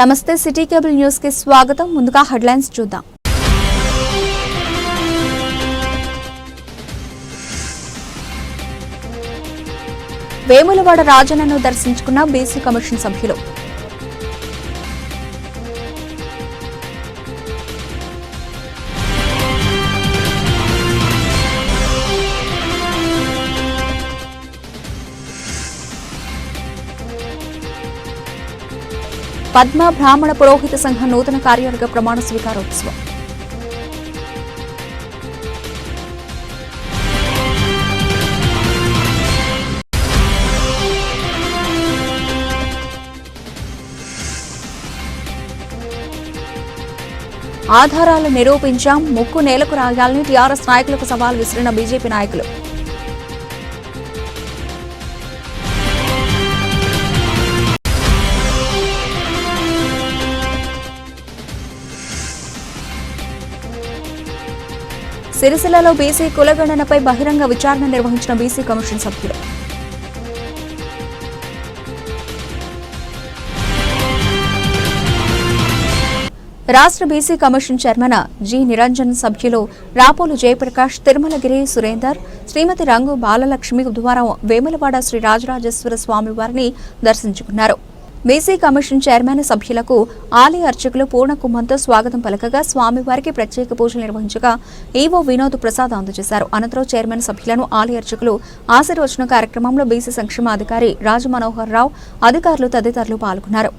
నమస్తే city cable news కి స్వాగతం. ముందుగా హెడ్లైన్స్ చూద్దాం. వేములవాడ రాజన్నను దర్శించుకున్న బీసీ కమిషన్ సభ్యులు. పద్మ బ్రాహ్మణ పురోహిత సంఘం నూతన కార్యవర్గ ప్రమాణ స్వీకారోత్సవం. ఆధారాలు నిరూపించాం, ముక్కు నేలకు రాగాలని టీఆర్ఎస్ నాయకులకు సవాల్ విసిరిన బీజేపీ నాయకులు. సిరిసిల్లలో బీసీ కులగణనపై బహిరంగ విచారణ నిర్వహించిన బీసీ కమిషన్ సభ్యులు. రాష్ట్ర BC commission chairman G Niranjan సభ్యులు రాపోలు జయప్రకాష్, తిరుమలగిరి సురేందర్, శ్రీమతి రంగు బాలలక్ష్మి బుధవారం వేములవాడ శ్రీ రాజరాజేశ్వర స్వామి వారిని దర్శించుకున్నారు. బీసీ కమిషన్ చైర్మన్ సభ్యులకు ఆలయ అర్చకులు పూర్ణకుంభంతో స్వాగతం పలకగా స్వామివారికి ప్రత్యేక పూజలు నిర్వహించగా ఈవో వినోద్ ప్రసాద్ అందజేశారు. అనంతరం చైర్మన్ సభ్యులను ఆలయ అర్చకులు ఆశీర్వచన కార్యక్రమంలో బీసీ సంక్షేమ అధికారి రాజమనోహర్ రావు, అధికారులు తదితరులు పాల్గొన్నారు.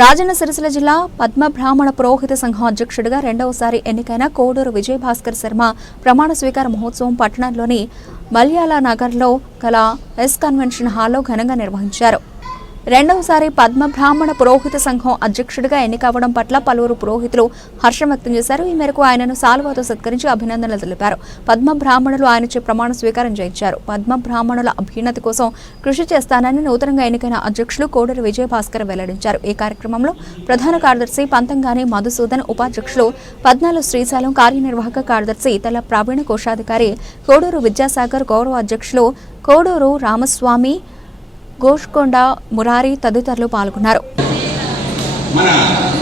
రాజన్న సిరిసిల్ల జిల్లా పద్మ బ్రాహ్మణ పురోహిత సంఘం అధ్యక్షుడిగా రెండవసారి ఎన్నికైన కోడూరు విజయభాస్కర్ శర్మ ప్రమాణ స్వీకార మహోత్సవం పట్టణంలోని మల్యాల నగర్లో గల ఎస్ కన్వెన్షన్ హాల్లో ఘనంగా నిర్వహించారు. రెండవసారి పద్మ బ్రాహ్మణ పురోహిత సంఘం అధ్యక్షుడిగా ఎన్నికవడం పట్ల పలువురు పురోహితులు హర్షం వ్యక్తం చేశారు. ఈ మేరకు ఆయనను సాల్వాతో సత్కరించి అభినందనలు తెలిపారు. పద్మ బ్రాహ్మణులు ఆయనచే ప్రమాణ స్వీకారం చేయించారు. పద్మ బ్రాహ్మణుల అభ్యున్నతి కోసం కృషి చేస్తానని నూతనంగా ఎన్నికైన అధ్యక్షులు కోడూరు విజయభాస్కర్ వెల్లడించారు. ఈ కార్యక్రమంలో ప్రధాన కార్యదర్శి పంతంగాని మధుసూదన్, ఉపాధ్యక్షులు పద్నాలు శ్రీశైలం, కార్యనిర్వాహక కార్యదర్శి తల ప్రవీణ, కోశాధికారి కోడూరు విద్యాసాగర్, గౌరవ అధ్యక్షులు కోడూరు రామస్వామి, గోష్కొండ మురారి తదితరులు పాల్గొన్నారు. మన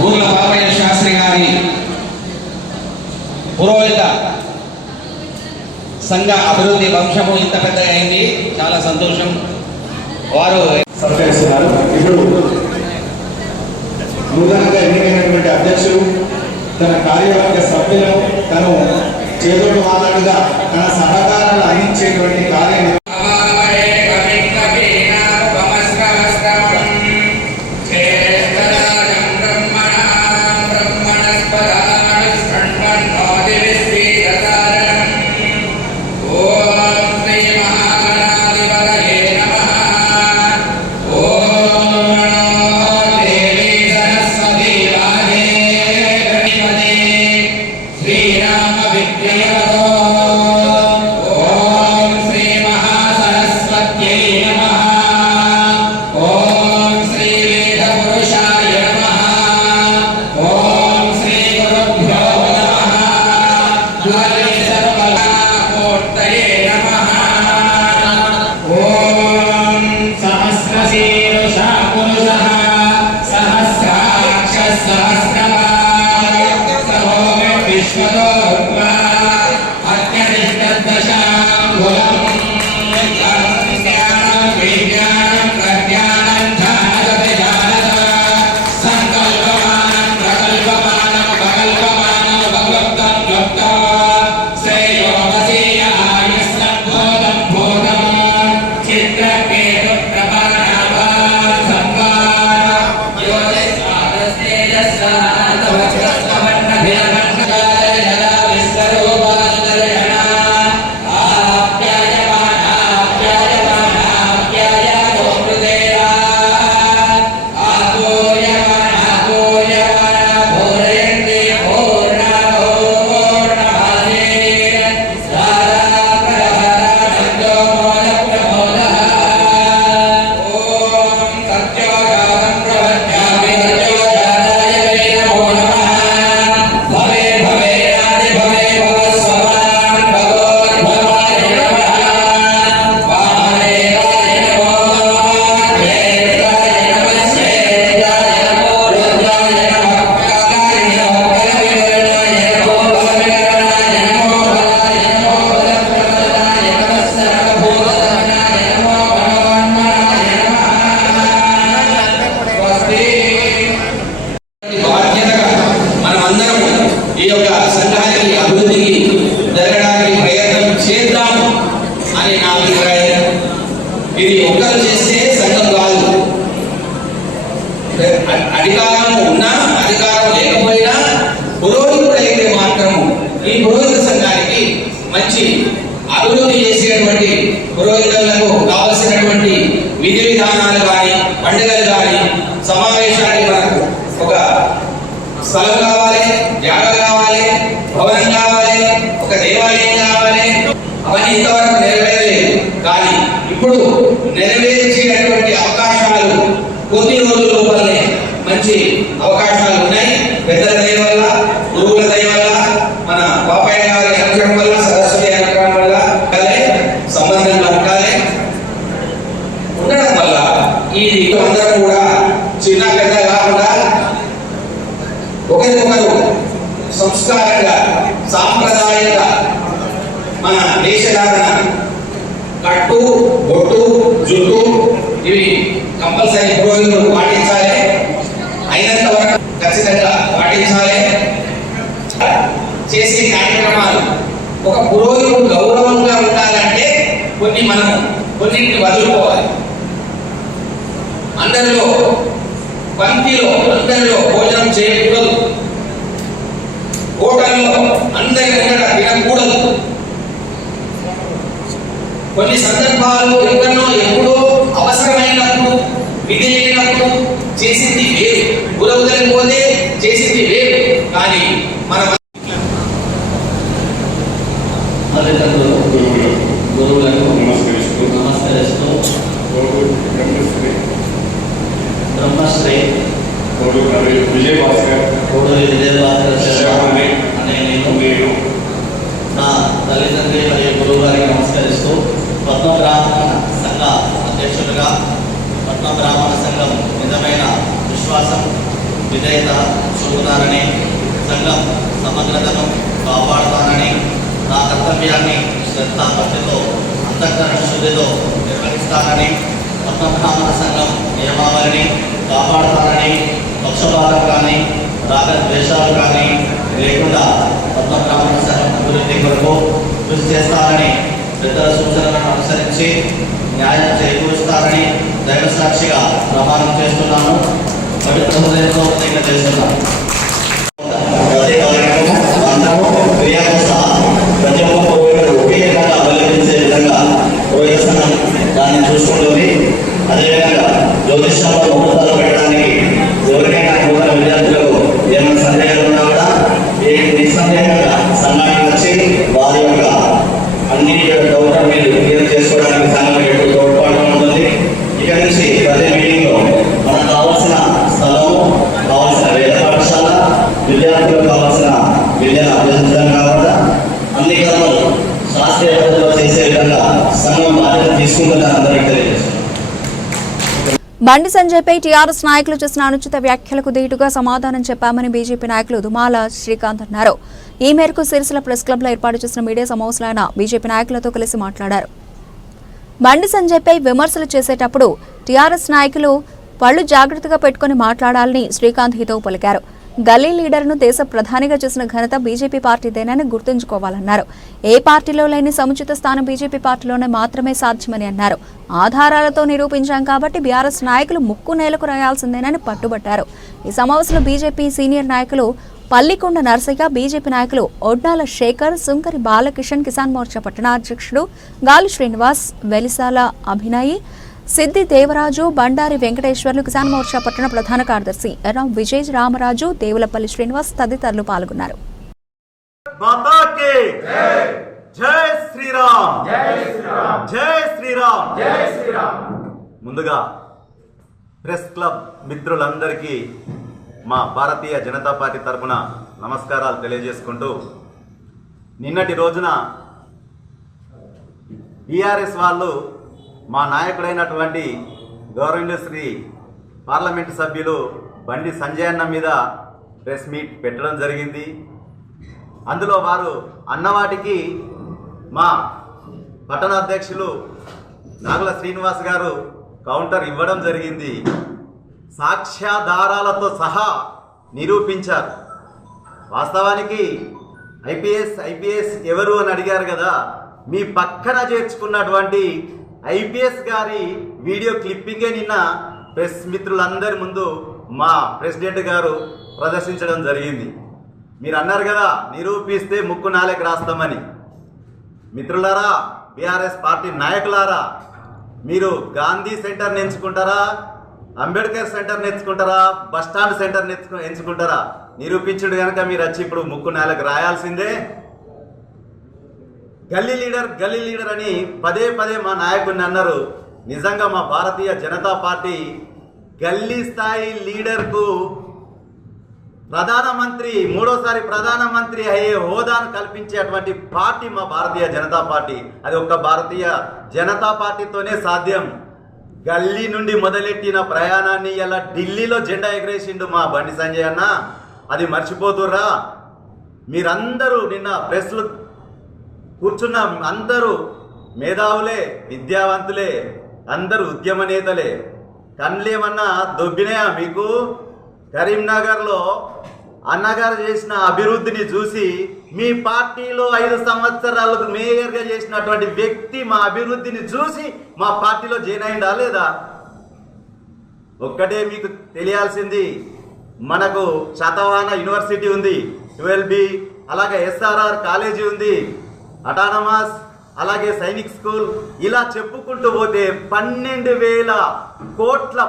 ఊర్ల బాబయ్య శాస్త్రి గారి పురోహిత సంఘ అభివృద్ధి వంశము ఇంత పెద్దగా అయింది, చాలా సంతోషం. వారు సత్కరిస్తున్నారు. ఇప్పుడు నూతనంగా ఎన్నికైనటువంటి అధ్యక్షులు తన కార్యవర్గ సభ్యులను తను చేదోడు వాదోడుగా తన సహకారాలు అందించేటువంటి కార్యనిర్వహణ ఇది ఒక్కరు చేస్తే సంఘం కాదు. అధికారం ఉన్నా అధికారం లేకపోయినా పురోహితుడైతే మాత్రము ఈ పురోహిత సంఘానికి మంచి అభివృద్ధి చేసేటువంటి పురోహితులకు కావలసినటువంటి విధి విధానాలు కానీ, పండుగలు కానీ, సమావేశానికి మనకు ఒక స్థలం కావాలి, జాగా కావాలి, భవనం కావాలి, ఒక దేవాలయం కావాలి. అవన్నీ ఇంతవరకు నెరవేరలేదు. కానీ ఇప్పుడు నెరవేర్చేటువంటి అవకాశాలు కొద్ది రోజుల లోపలనే మంచి అవకాశాలు ఉన్నాయి. పెద్దల దయ వల్ల, గురువుల దయ వల్ల, మన బాబాయ్ గారి అనుగ్రహం వల్ల, సరస్వతి అనుగ్రహం వల్ల సంబంధం కలగాలి. ఉండడం వల్ల ఈ అందరూ కూడా చిన్న పెద్ద కాకుండా ఒకరికొకరు సంస్కారంగా, సాంప్రదాయంగా మన వేషధారణ, కట్టు, బొట్టు, జుట్టు ఇవి కంపల్సరీ పురోహితులు పాటించాలి. అయినంత వరకు ఖచ్చితంగా పాటించాలి. చేసే కార్యక్రమాలు ఒక పురోహితుడు గౌరవంగా ఉండాలంటే కొన్నింటిని వదులుకోవాలి. అందరిలో భోజనం చేయకూడదు. హోటల్లో అందరి ముందర తినకూడదు. కొన్ని సందర్భాలు ఎక్కడో ఎప్పుడో అవసరమైనప్పుడు విధి అయినప్పుడు చేసింది వేరు, గురవుదలేకపోతే చేసింది వేరు. కానీ మన గురువులకు నమస్కరిస్తూ బ్రహ్మశ్రీ విజయభాస్కర్ అనే నేను నా తల్లిదండ్రి మరియు గురువు గారికి నమస్కరిస్తూ పద్మ బ్రాహ్మణ సంఘ అధ్యక్షుడిగా పద్మ బ్రాహ్మణ సంఘం నిజమైన విశ్వాసం విధేయత చూపుతానని, సంఘం సమగ్రతను కాపాడుతానని, నా కర్తవ్యాన్ని శ్రద్ధాభక్తితో అంతఃకరణ శుద్ధితో నిర్వహిస్తానని, పద్మ బ్రాహ్మణ సంఘం నియమావళిని కాపాడుతానని, పక్షపాతం కానీ రాగద్వేషాలు కానీ లేకుండా పద్మ బ్రాహ్మణ సంఘం అభివృద్ధి కొరకు కృషి చేస్తానని, పెద్దల సూచనలను అనుసరించి న్యాయం చేకూరుస్తానని దైవ సాక్షిగా ప్రమాణం చేస్తున్నాను. పవిత్ర హృదయంతో ప్రతిజ్ఞ చేస్తున్నాను. ప్రతి ఒక్క కోరికలు ఒకే విధంగా అవలంబించే విధంగా కోరిక సంఘం దాన్ని చూసుకుంటుంది. అదేవిధంగా జ్యోతిష్యంలో ముహూర్తాలు పెట్టడానికి ఎవరికైనా నూతన విద్యార్థులకు ఏమైనా సందేహాలు ఉన్నా కూడా నిస్సందేహంగా సంఘానికి వచ్చి వారి యొక్క అన్ని డౌట్ మీరు క్లియర్ చేసుకోవడానికి సంఘం ఎప్పుడు తోడ్పాటు ఉంటుంది. ఇక నుంచి ప్రతి మీటింగ్లో మనకు కావాల్సిన స్థలము, కావాల్సిన వేద పాఠశాల, విద్యార్థులకు కావాల్సిన విద్యను అభ్యసించడం కాకుండా అన్ని కర్మలు శాస్త్రీయ పద్ధతిలో చేసే విధంగా సంఘం బాధ్యత తీసుకుంటుందని అందరికీ తెలియజేస్తారు. బండి సంజయ్పై టీఆర్ఎస్ నాయకులు చేసిన అనుచిత వ్యాఖ్యలకు ధీటుగా సమాధానం చెప్పామని బీజేపీ నాయకులు దుమాల శ్రీకాంత్ అన్నారు. ఈ మేరకు సిరిసిల్ల ప్రెస్ క్లబ్లో ఏర్పాటు చేసిన మీడియా సమావేశంలో ఆయన బీజేపీ నాయకులతో కలిసి మాట్లాడారు. బండి సంజయ్పై విమర్శలు చేసేటప్పుడు టీఆర్ఎస్ నాయకులు పళ్ళు జాగ్రత్తగా పెట్టుకుని మాట్లాడాలని శ్రీకాంత్ హితవు పలికారు. గల్లీ లీడర్ను దేశ ప్రధానిగా చేసిన ఘనత బీజేపీ పార్టీదేనని గుర్తుంచుకోవాలన్నారు. ఏ పార్టీలో లేని సముచిత స్థానం బీజేపీ పార్టీలోనే మాత్రమే సాధ్యమని అన్నారు. ఆధారాలతో నిరూపించాం కాబట్టి బీఆర్ఎస్ నాయకులు ముక్కు నేలకు రాయాల్సిందేనని పట్టుబట్టారు. ఈ సమావేశంలో బీజేపీ సీనియర్ నాయకులు పల్లికొండ నర్సయ్య, బీజేపీ నాయకులు ఒడ్నాల శేఖర్, సుంకరి బాలకిషన్, కిసాన్ మోర్చా పట్టణాధ్యక్షుడు గాలి శ్రీనివాస్, వెలిసాల అభినయ్, సిద్ది దేవరాజు, బండారి వెంకటేశ్వర్లు, కిసాన్ మోర్చా పట్టణ ప్రధాన కార్యదర్శి ఎర్రం విజయ్ రామరాజు, దేవులపల్లి శ్రీనివాస్ తదితరులు పాల్గొన్నారు. ముందుగా ప్రెస్ క్లబ్ మిత్రులందరికీ మా భారతీయ జనతా పార్టీ తరఫున నమస్కారాలు తెలియజేసుకుంటూ, నిన్నటి రోజున టీఆర్ఎస్ వాళ్ళు మా నాయకుడైనటువంటి గౌరవనీయ శ్రీ పార్లమెంటు సభ్యులు బండి సంజయ్ అన్న మీద ప్రెస్ మీట్ పెట్టడం జరిగింది. అందులో వారు అన్నవాటికి మా పట్టణాధ్యక్షులు నాగుల శ్రీనివాస్ గారు కౌంటర్ ఇవ్వడం జరిగింది. సాక్ష్యాధారాలతో సహా నిరూపించారు. వాస్తవానికి ఐపీఎస్ ఎవరు అని అడిగారు కదా, మీ పక్కన చేర్చుకున్నటువంటి ఐపీఎస్ గారి వీడియో క్లిప్పింగే నిన్న ప్రెస్ మిత్రులందరి ముందు మా ప్రెసిడెంట్ గారు ప్రదర్శించడం జరిగింది. మీరు అన్నారు కదా నిరూపిస్తే ముక్కు నాలేకి రాస్తామని. మిత్రులారా, బీఆర్ఎస్ పార్టీ నాయకులారా, మీరు గాంధీ సెంటర్ ఎంచుకుంటారా, అంబేద్కర్ సెంటర్ ఎంచుకుంటారా, బస్టాండ్ సెంటర్ ఎంచుకుంటారా? నిరూపించుడు కనుక మీరు వచ్చి ఇప్పుడు ముక్కు నాలకు రాయాల్సిందే. గల్లీ లీడర్ అని పదే పదే మా నాయకుడిని అన్నారు. నిజంగా మా భారతీయ జనతా పార్టీ గల్లీ స్థాయి లీడర్కు ప్రధానమంత్రి, మూడోసారి ప్రధానమంత్రి అయ్యే హోదాను కల్పించేటువంటి పార్టీ మా భారతీయ జనతా పార్టీ. అది ఒక్క భారతీయ జనతా పార్టీతోనే సాధ్యం. గల్లీ నుండి మొదలెట్టిన ప్రయాణాన్ని ఇలా ఢిల్లీలో జెండా ఎగరేసిండు మా బండి సంజయ్ అన్న. అది మర్చిపోతుర్రా? మీరందరూ నిన్న ప్రెస్లు కూర్చున్న అందరూ మేధావులే, విద్యావంతులే, అందరూ ఉద్యమ నేతలే. కళ్ళేమన్నా దొబ్బినాయా మీకు? కరీంనగర్లో అన్నగారు చేసిన అభివృద్ధిని చూసి మీ పార్టీలో 5 సంవత్సరాలకు మేయర్గా చేసినటువంటి వ్యక్తి మా అభివృద్ధిని చూసి మా పార్టీలో జాయిన్ అయిందా లేదా? ఒక్కటే మీకు తెలియాల్సింది, మనకు శాతవాహన యూనివర్సిటీ ఉంది, 12B, అలాగే SRR కాలేజీ ఉంది, అటానమస్. అలాగే సైనిక్ స్కూల్, ఇలా చెప్పుకుంటూ పోతే 12,000 కోట్ల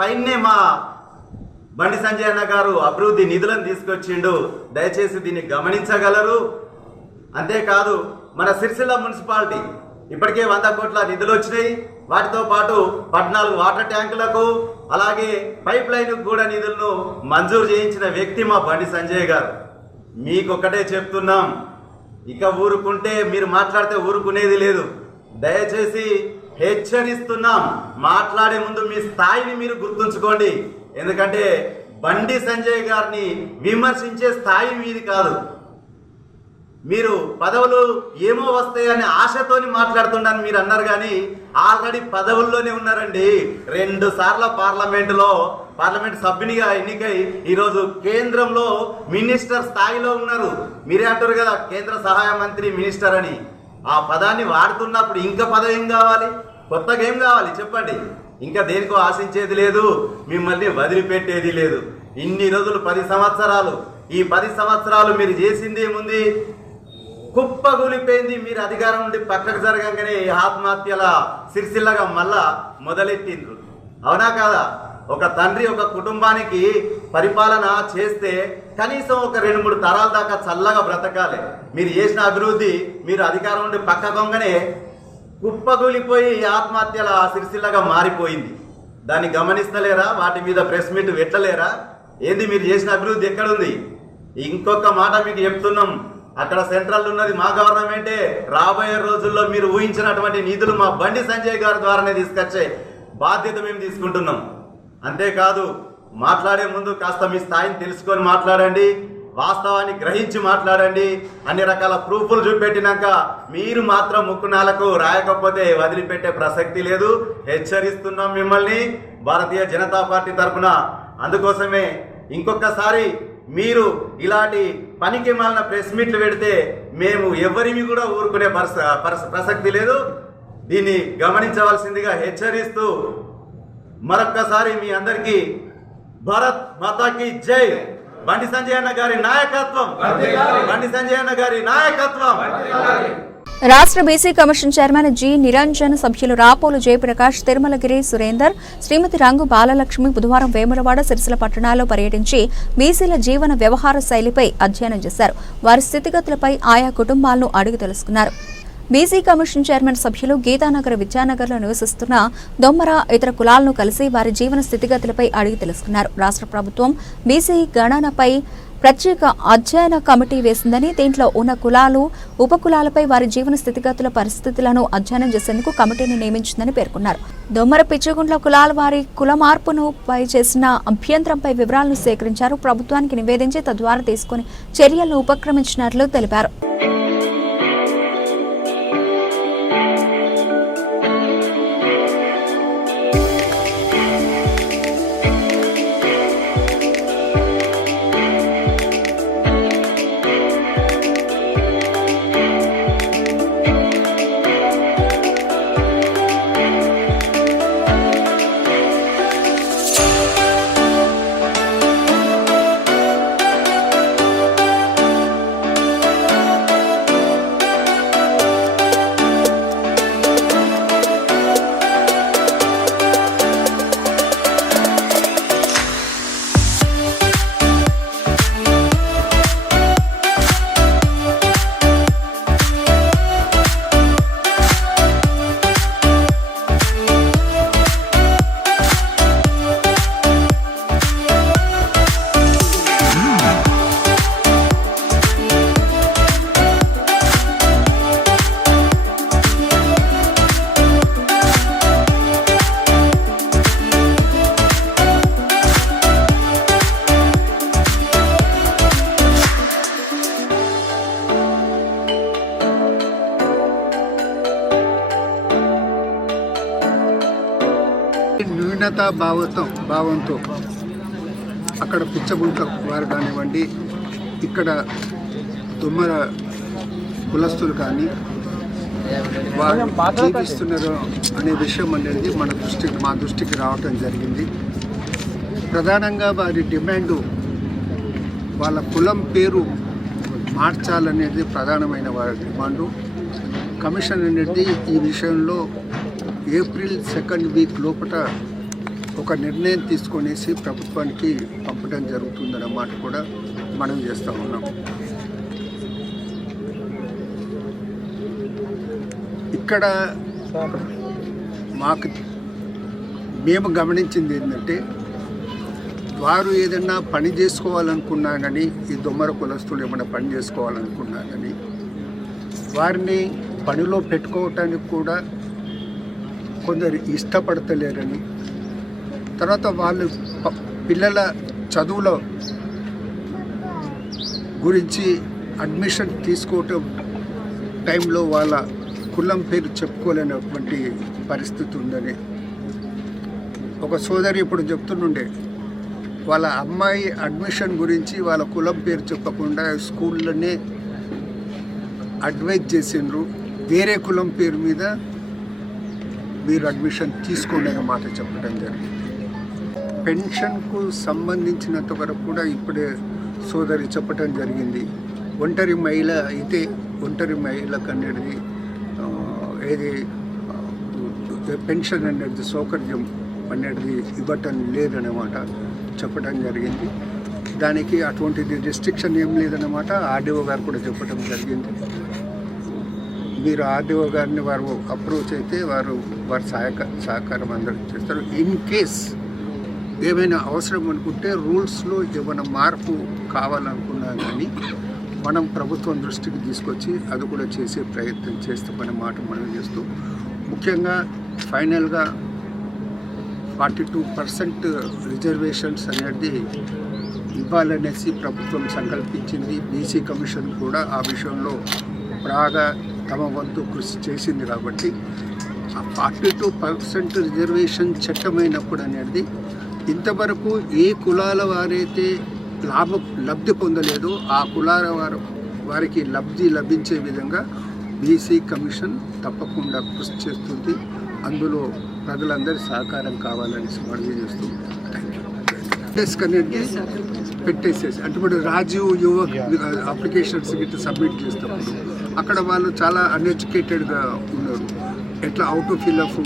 పైనే మా బండి సంజయ్ అన్న గారు అభివృద్ధి నిధులను తీసుకొచ్చిండు. దయచేసి దీన్ని గమనించగలరు. అంతేకాదు మన సిరిసిల్ల మున్సిపాలిటీ ఇప్పటికే 100 కోట్ల నిధులు వచ్చినాయి. వాటితో పాటు 14 వాటర్ ట్యాంకులకు అలాగే పైప్ లైన్ కూడా నిధులను మంజూరు చేయించిన వ్యక్తి మా బండి సంజయ్ గారు. మీకొక్కటే చెప్తున్నాం, ఇక ఊరుకుంటే మీరు మాట్లాడితే ఊరుకునేది లేదు. దయచేసి హెచ్చరిస్తున్నాం, మాట్లాడే ముందు మీ స్థాయిని మీరు గుర్తుంచుకోండి. ఎందుకంటే బండి సంజయ్ గారిని విమర్శించే స్థాయి మీది కాదు. మీరు పదవులు ఏమో వస్తాయని ఆశతోని మాట్లాడుతున్నాను మీరు అన్నారు, కానీ ఆల్రెడీ పదవుల్లోనే ఉన్నారండి. 2 సార్ల పార్లమెంట్ సభ్యునిగా ఎన్నికై ఈరోజు కేంద్రంలో మినిస్టర్ స్థాయిలో ఉన్నారు. మీరే అంటారు కదా కేంద్ర సహాయ మంత్రి మినిస్టర్ అని. ఆ పదాన్ని వాడుతున్నప్పుడు ఇంకా పదవి ఏం కావాలి, కొత్తగా ఏం కావాలి చెప్పండి. ఇంకా దేనికో ఆశించేది లేదు, మిమ్మల్ని వదిలిపెట్టేది లేదు. ఇన్ని రోజులు 10 సంవత్సరాలు, ఈ 10 సంవత్సరాలు మీరు చేసింది ఏముంది? కుప్పగూలిపోయింది. మీరు అధికారం నుండి పక్కకు జరగంగానే ఆత్మహత్యల సిరిసిల్లగా మళ్ళా మొదలెట్టిండ్రు. అవునా కాదా? ఒక తండ్రి ఒక కుటుంబానికి పరిపాలన చేస్తే కనీసం ఒక 2-3 తరాల దాకా చల్లగా బ్రతకాలి. మీరు చేసిన అభివృద్ధి మీరు అధికారం నుండి పక్కకొంగనే కుప్పగూలిపోయి ఆత్మహత్యల సిరిసిల్లగా మారిపోయింది. దాన్ని గమనిస్తలేరా? వాటి మీద ప్రెస్ మీట్ పెట్టలేరా? ఏంది మీరు చేసిన అభివృద్ధి ఎక్కడుంది? ఇంకొక మాట మీకు చెప్తున్నాం, అక్కడ సెంట్రల్ ఉన్నది మా గవర్నమెంటే. రాబోయే రోజుల్లో మీరు ఊహించినటువంటి నిధులు మా బండి సంజయ్ గారి ద్వారానే తీసుకొచ్చే బాధ్యత మేము తీసుకుంటున్నాం. అంతేకాదు మాట్లాడే ముందు కాస్త మీ స్థాయిని తెలుసుకొని మాట్లాడండి, వాస్తవాన్ని గ్రహించి మాట్లాడండి. అన్ని రకాల ప్రూఫ్లు చూపెట్టినాక మీరు మాత్రం ముక్కునాలకు రాయకపోతే వదిలిపెట్టే ప్రసక్తి లేదు. హెచ్చరిస్తున్నాం మిమ్మల్ని భారతీయ జనతా పార్టీ తరఫున. అందుకోసమే ఇంకొకసారి మీరు ఇలాంటి పనికి మాలిన ప్రెస్ మీట్లు పెడితే మేము ఎవరిని కూడా ఊరుకునే ప్రసక్తి లేదు. దీన్ని గమనించవలసిందిగా హెచ్చరిస్తూ మరొక్కసారి మీ అందరికీ భారత్ మాతాకి జై. బండి సంజయ్ అన్న గారి నాయకత్వం, బండి సంజయ్ అన్న గారి నాయకత్వం. రాష్ట్ర BC commission chairman G Niranjan, సభ్యులు రాపోలు జయప్రకాష్, తిరుమలగిరి సురేందర్, శ్రీమతి రంగు బాలలక్ష్మి బుధవారం వేములవాడ, సిరిసిల్ల పట్టణాల్లో పర్యటించి బీసీల జీవన వ్యవహార శైలిపై అధ్యయనం చేశారు. వారి స్థితిగతులపై ఆయా కుటుంబాలను అడిగి తెలుసుకున్నారు. బీసీ కమిషన్ చైర్మన్ సభ్యులు గీతానగర్, విద్యానగర్లో నివసిస్తున్న దొమ్మర ఇతర కులాలను కలిసి వారి జీవన స్థితిగతులపై అడిగి తెలుసుకున్నారు. రాష్ట్ర ప్రభుత్వం బీసీ గణనపై ప్రత్యేక అధ్యయన కమిటీ వేసిందని, దీంట్లో ఉన్న కులాలు, ఉపకులాలపై వారి జీవన స్థితిగతుల పరిస్థితులను అధ్యయనం చేసేందుకు కమిటీని నియమించిందని పేర్కొన్నారు. దొమ్మర పిచ్చగుండ్ల కులాల వారి కుల మార్పును పై చేసిన అభ్యంతరంపై వివరాలను సేకరించారు. ప్రభుత్వానికి నివేదించి తద్వారా తీసుకుని చర్యలను ఉపక్రమించినట్లు తెలిపారు. న్యూనతా భావంతో అక్కడ పిచ్చగుంట్ల వారు కానివ్వండి, ఇక్కడ దుమ్మర కులస్తులు కానీ వారు జీవిస్తున్నారు అనే విషయం అనేది మా దృష్టికి రావటం జరిగింది. ప్రధానంగా వారి డిమాండు వాళ్ళ కులం పేరు మార్చాలనేది ప్రధానమైన వారి డిమాండు. కమిషన్ అనేది ఈ విషయంలో ఏప్రిల్ 2nd వీక్ లోపల ఒక నిర్ణయం తీసుకొనేసి ప్రభుత్వానికి పంపడం జరుగుతుందన్నమాట కూడా మనం చేస్తూ ఉన్నాం. ఇక్కడ మేము గమనించింది ఏంటంటే, వారు ఏదైనా పని చేసుకోవాలనుకున్నానని, ఈ దొమ్మర కులస్తులు ఏమైనా పని చేసుకోవాలనుకున్నానని వారిని పనిలో పెట్టుకోవటానికి కూడా కొందరు ఇష్టపడతలేరని, తర్వాత వాళ్ళు పిల్లల చదువుల గురించి అడ్మిషన్ తీసుకోవటం టైంలో వాళ్ళ కులం పేరు చెప్పుకోలేనటువంటి పరిస్థితి ఉందని ఒక సోదరి ఇప్పుడు చెప్తుండే. వాళ్ళ అమ్మాయి అడ్మిషన్ గురించి వాళ్ళ కులం పేరు చెప్పకుండా స్కూల్లోనే అడ్వైజ్ చేసిండ్రు, వేరే కులం పేరు మీద మీరు అడ్మిషన్ తీసుకోండి అనే మాట చెప్పడం జరిగింది. పెన్షన్కు సంబంధించినంత వరకు కూడా ఇప్పుడే సోదరి చెప్పడం జరిగింది. ఒంటరి మహిళ అయితే ఒంటరి మహిళకు అనేది ఏది పెన్షన్ అనేది సౌకర్యం అనేది ఇవ్వటం లేదన్నమాట చెప్పడం జరిగింది. దానికి అటువంటిది రెస్ట్రిక్షన్ ఏం లేదన్నమాట ఆర్డీఓ గారు కూడా చెప్పడం జరిగింది. మీరు ఆర్డీఓ గారిని వారు అప్రోచ్ అయితే వారి సహకారం అందరికి చేస్తారు. ఇన్ కేస్ ఏమైనా అవసరం అనుకుంటే రూల్స్లో ఏమైనా మార్పు కావాలనుకున్నా కానీ మనం ప్రభుత్వం దృష్టికి తీసుకొచ్చి అది కూడా చేసే ప్రయత్నం చేస్తామనే మాట మనం చేస్తూ, ముఖ్యంగా ఫైనల్గా 42% రిజర్వేషన్స్ అనేది ఇవ్వాలనేసి ప్రభుత్వం సంకల్పించింది. బీసీ కమిషన్ కూడా ఆ విషయంలో బాగా తమ వంతు కృషి చేసింది. కాబట్టి ఆ 42% రిజర్వేషన్ చట్టమైనప్పుడు అనేది ఇంతవరకు ఏ కులాల వారైతే లబ్ధి పొందలేదో ఆ కులాల వారికి లబ్ధి లభించే విధంగా బీసీ కమిషన్ తప్పకుండా కృషి చేస్తుంది. అందులో ప్రజలందరి సహకారం కావాలని మనవి చేస్తూ డెస్క్ అనేది పెట్టేసేసి, అంటే ఇప్పుడు రాజీవ్ యువ అప్లికేషన్స్ గిట్ట సబ్మిట్ చేసినప్పుడు అక్కడ వాళ్ళు చాలా అన్ఎడ్యుకేటెడ్గా ఉన్నారు. ఎట్లా అవుట్ ఆఫ్ ఫిల్ అప్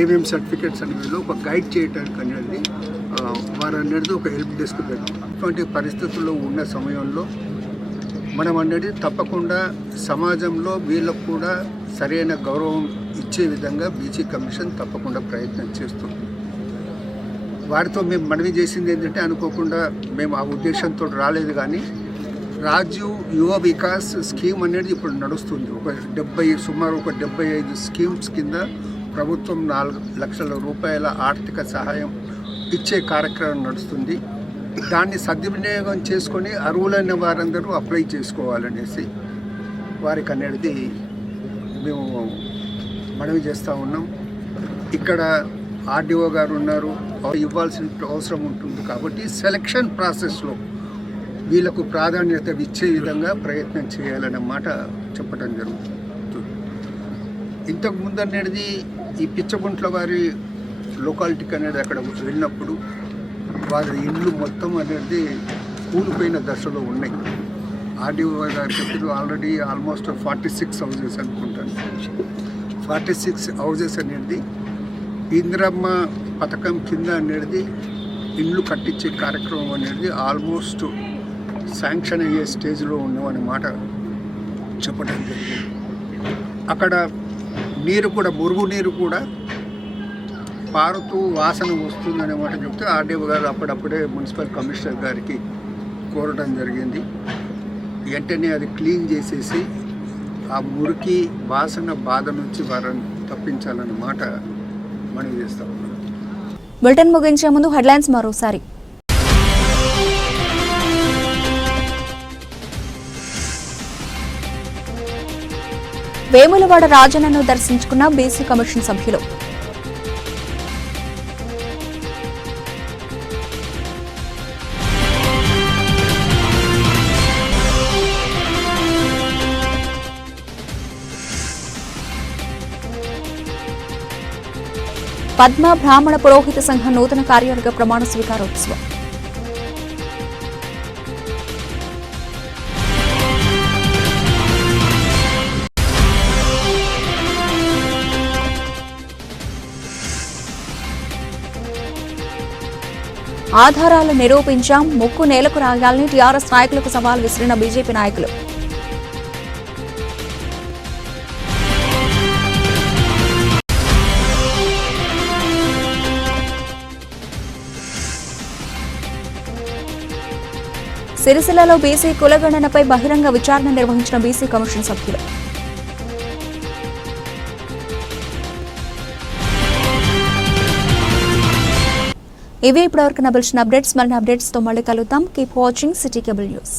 ఏమేమి సర్టిఫికేట్స్ అనేవి ఒక గైడ్ చేయడానికి అనేది వారు అనేది ఒక హెల్ప్ డెస్క్ పెట్టాం. అటువంటి పరిస్థితుల్లో ఉన్న సమయంలో మనం అనేది తప్పకుండా సమాజంలో వీళ్ళకు కూడా సరైన గౌరవం ఇచ్చే విధంగా బీసీ కమిషన్ తప్పకుండా ప్రయత్నం చేస్తుంది. వారితో మేము మనవి చేసింది ఏంటంటే, అనుకోకుండా మేము ఆ ఉద్దేశంతో రాలేదు, కానీ రాజీవ్ యువ వికాస్ స్కీమ్ అనేది ఇప్పుడు నడుస్తుంది. సుమారు ఒక 75 స్కీమ్స్ కింద ప్రభుత్వం 4 లక్షల రూపాయల ఆర్థిక సహాయం ఇచ్చే కార్యక్రమం నడుస్తుంది. దాన్ని సద్వినియోగం చేసుకొని అర్హులైన వారందరూ అప్లై చేసుకోవాలనేసి వారికి అనేది మేము మనవి చేస్తూ ఉన్నాం. ఇక్కడ ఆర్డీఓ గారు ఉన్నారు, ఇవ్వాల్సిన అవసరం ఉంటుంది. కాబట్టి సెలక్షన్ ప్రాసెస్లో వీళ్ళకు ప్రాధాన్యత ఇచ్చే విధంగా ప్రయత్నం చేయాలన్నమాట చెప్పడం జరుగుతుంది. ఇంతకుముందు అనేది ఈ పిచ్చగుంట్ల వారి లొకాలిటీకి అనేది అక్కడ వెళ్ళినప్పుడు వారి ఇళ్ళు మొత్తం అనేది కూలిపోయిన దశలో ఉన్నాయి. ఆర్డీఓ గారు చెప్పారు ఆల్రెడీ ఆల్మోస్ట్ 46 హౌజెస్ అనుకుంటాను. 46 హౌజెస్ అనేది ఇందిరమ్మ పథకం కింద అనేది ఇళ్ళు కట్టించే కార్యక్రమం అనేది ఆల్మోస్ట్ శాంక్షన్ అయ్యే స్టేజ్లో ఉన్నామని మాట చెప్పడం జరిగింది. అక్కడ నీరు కూడా మురుగు నీరు కూడా పారుతూ వాసన వస్తుందనే మాట చెప్తే ఆర్డీఓ గారు అప్పుడప్పుడే మున్సిపల్ కమిషనర్ గారికి కోరడం జరిగింది. వెంటనే అది క్లీన్ చేసేసి ఆ మురికి వాసన బాధ నుంచి వారిని తప్పించాలన్నమాట మనం చేస్తాం. బులెటిన్ ముగించే ముందు హెడ్లైన్స్ మరోసారి. వేములవాడ రాజన్నను దర్శించుకున్న బీసీ కమిషన్ సభ్యులు. పద్మ బ్రాహ్మణ పురోహిత సంఘం నూతన కార్యవర్గ ప్రమాణ స్వీకారోత్సవం. ఆధారాలు నిరూపించాం, ముక్కు నేలకు రాగాలని టీఆర్ఎస్ నాయకులకు సవాల్ విసిరిన బీజేపీ నాయకులు. సిరిసిల్లలో బీసీ కులగణనపై బహిరంగ విచారణ నిర్వహించిన బీసీ కమిషన్ సభ్యులు. ఇవి ఇప్పటివరకు నబిల్చిన అప్డేట్స్. మరిన్ని అప్డేట్స్తో మళ్ళీ కలుద్దాం. Keep watching city cable news.